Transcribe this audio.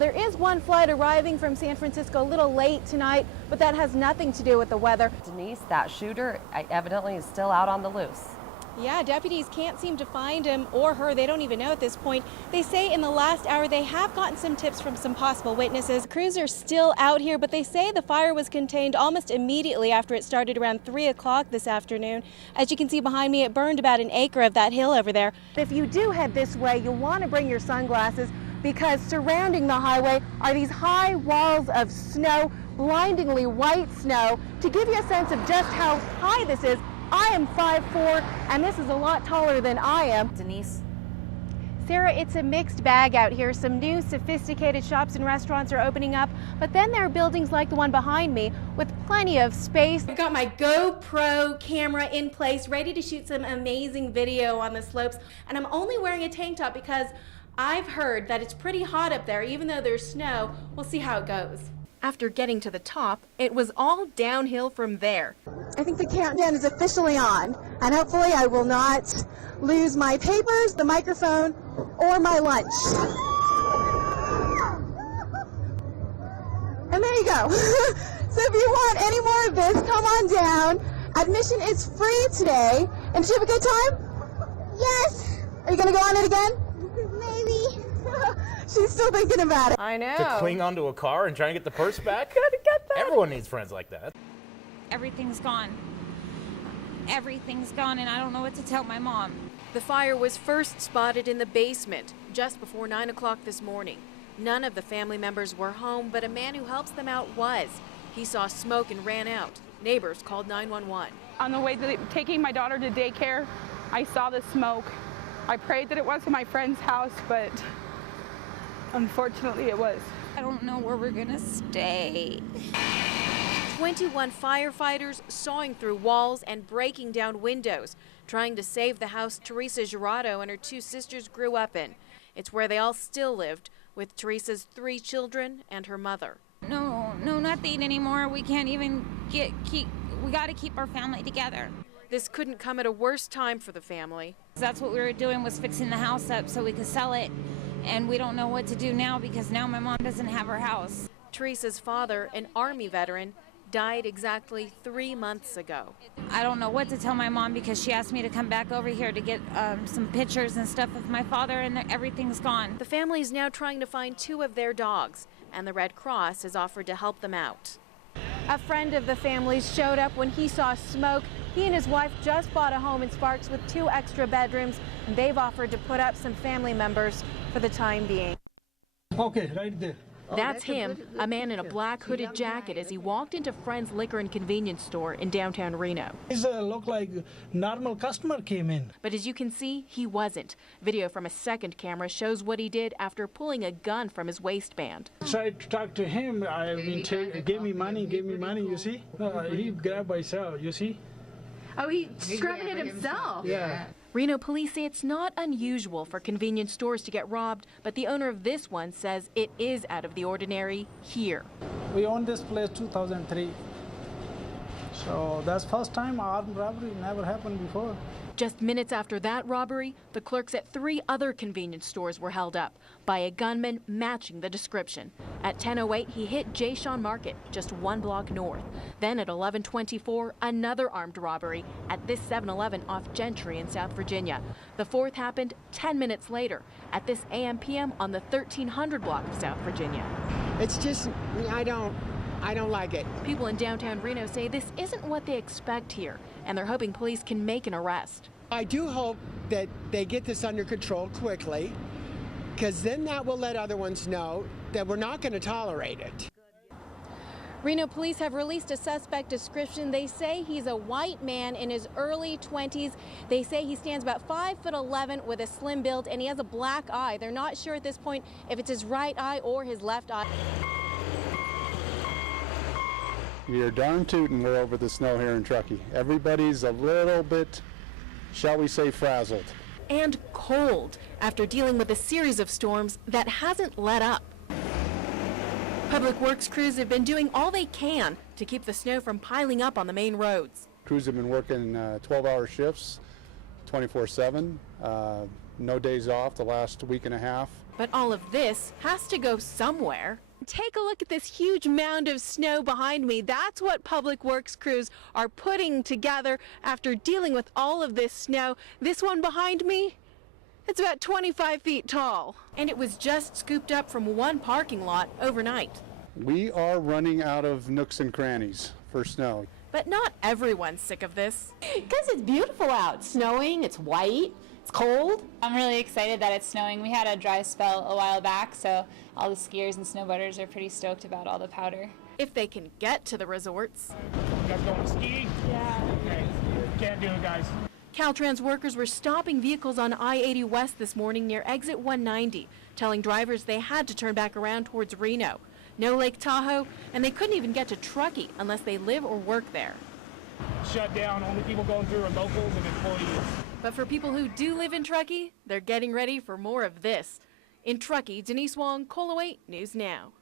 There is one flight arriving from San Francisco a little late tonight, but that has nothing to do with the weather. Denise, that shooter evidently is still out on the loose. Yeah, deputies can't seem to find him or her. They don't even know at this point. They say in the last hour they have gotten some tips from some possible witnesses. Crews are still out here, but they say the fire was contained almost immediately after it started around 3 o'clock this afternoon. As you can see behind me, it burned about an acre of that hill over there. If you do head this way, you'll want to bring your sunglasses because surrounding the highway are these high walls of snow, blindingly white snow. To give you a sense of just how high this is, I am 5'4", and this is a lot taller than I am. Denise? Sarah, it's a mixed bag out here. Some new sophisticated shops and restaurants are opening up, but then there are buildings like the one behind me with plenty of space. I've got my GoPro camera in place, ready to shoot some amazing video on the slopes, and I'm only wearing a tank top because I've heard that it's pretty hot up there, even though there's snow. We'll see how it goes. After getting to the top, it was all downhill from there. I think the countdown is officially on, and hopefully I will not lose my papers, the microphone, or my lunch. And there you go. So if you want any more of this, come on down. Admission is free today. And did you have a good time? Yes. Are you going to go on it again? Maybe. She's still thinking about it. I know. To cling onto a car and try and get the purse back? Gotta get that. Everyone needs friends like that. Everything's gone. Everything's gone, and I don't know what to tell my mom. The fire was first spotted in the basement just before 9 o'clock this morning. None of the family members were home, but a man who helps them out was. He saw smoke and ran out. Neighbors called 911. On the way taking my daughter to daycare, I saw the smoke. I prayed that it wasn't my friend's house, but unfortunately it was. I don't know where we're gonna stay. 21 firefighters sawing through walls and breaking down windows, trying to save the house Teresa Gerardo and her 2 sisters grew up in. It's where they all still lived, with Teresa's 3 children and her mother. No, nothing anymore. We can't even we gotta keep our family together. This couldn't come at a worse time for the family. That's what we were doing, was fixing the house up so we could sell it. And we don't know what to do now because now my mom doesn't have her house. Teresa's father, an Army veteran, died exactly 3 months ago. I don't know what to tell my mom because she asked me to come back over here to get some pictures and stuff of my father, and everything's gone. The family is now trying to find 2 of their dogs, and the Red Cross has offered to help them out. A friend of the family's showed up when he saw smoke. He and his wife just bought a home in Sparks with 2 extra bedrooms, and they've offered to put up some family members for the time being. Okay, right there. That's him, a man in a black hooded jacket as he walked into Friend's Liquor and Convenience Store in downtown Reno. He looked like normal customer came in. But as you can see, he wasn't. Video from a second camera shows what he did after pulling a gun from his waistband. Tried to talk to him. I mean, give me money, you see? He grabbed myself, you see? Oh, he grabbed it himself? Yeah. Reno police say it's not unusual for convenience stores to get robbed, but the owner of this one says it is out of the ordinary here. We owned this place 2003. So that's first time armed robbery, never happened before. Just minutes after that robbery, the clerks at 3 other convenience stores were held up by a gunman matching the description. At 10:08, he hit Jay Sean Market, just 1 block north. Then at 11:24, another armed robbery at this 7-Eleven off Gentry in South Virginia. The 4th happened 10 minutes later at this AM/PM on the 1300 block of South Virginia. It's just, I don't like it. People in downtown Reno say this isn't what they expect here, and they're hoping police can make an arrest. I do hope that they get this under control quickly, because then that will let other ones know that we're not going to tolerate it. Reno police have released a suspect description. They say he's a white man in his early 20s. They say he stands about 5'11" with a slim build, and he has a black eye. They're not sure at this point if it's his right eye or his left eye. You're darn tootin' we're over the snow here in Truckee. Everybody's a little bit, shall we say, frazzled. And cold after dealing with a series of storms that hasn't let up. Public Works crews have been doing all they can to keep the snow from piling up on the main roads. Crews have been working 12-hour shifts, 24/7. no days off the last week and a half. But all of this has to go somewhere. Take a look at this huge mound of snow behind me. That's what public works crews are putting together after dealing with all of this snow. This one behind me, it's about 25 feet tall. And it was just scooped up from one parking lot overnight. We are running out of nooks and crannies for snow. But not everyone's sick of this. Because it's beautiful out. It's snowing, it's white, it's cold. I'm really excited that it's snowing. We had a dry spell a while back, so all the skiers and snowboarders are pretty stoked about all the powder. If they can get to the resorts. You guys going to ski? Yeah. Okay. Can't do it, guys. Caltrans workers were stopping vehicles on I-80 West this morning near exit 190, telling drivers they had to turn back around towards Reno. No Lake Tahoe, and they couldn't even get to Truckee unless they live or work there. Shut down. Only people going through are locals and employees. But for people who do live in Truckee, they're getting ready for more of this. In Truckee, Denise Wong, KOLO 8 News Now.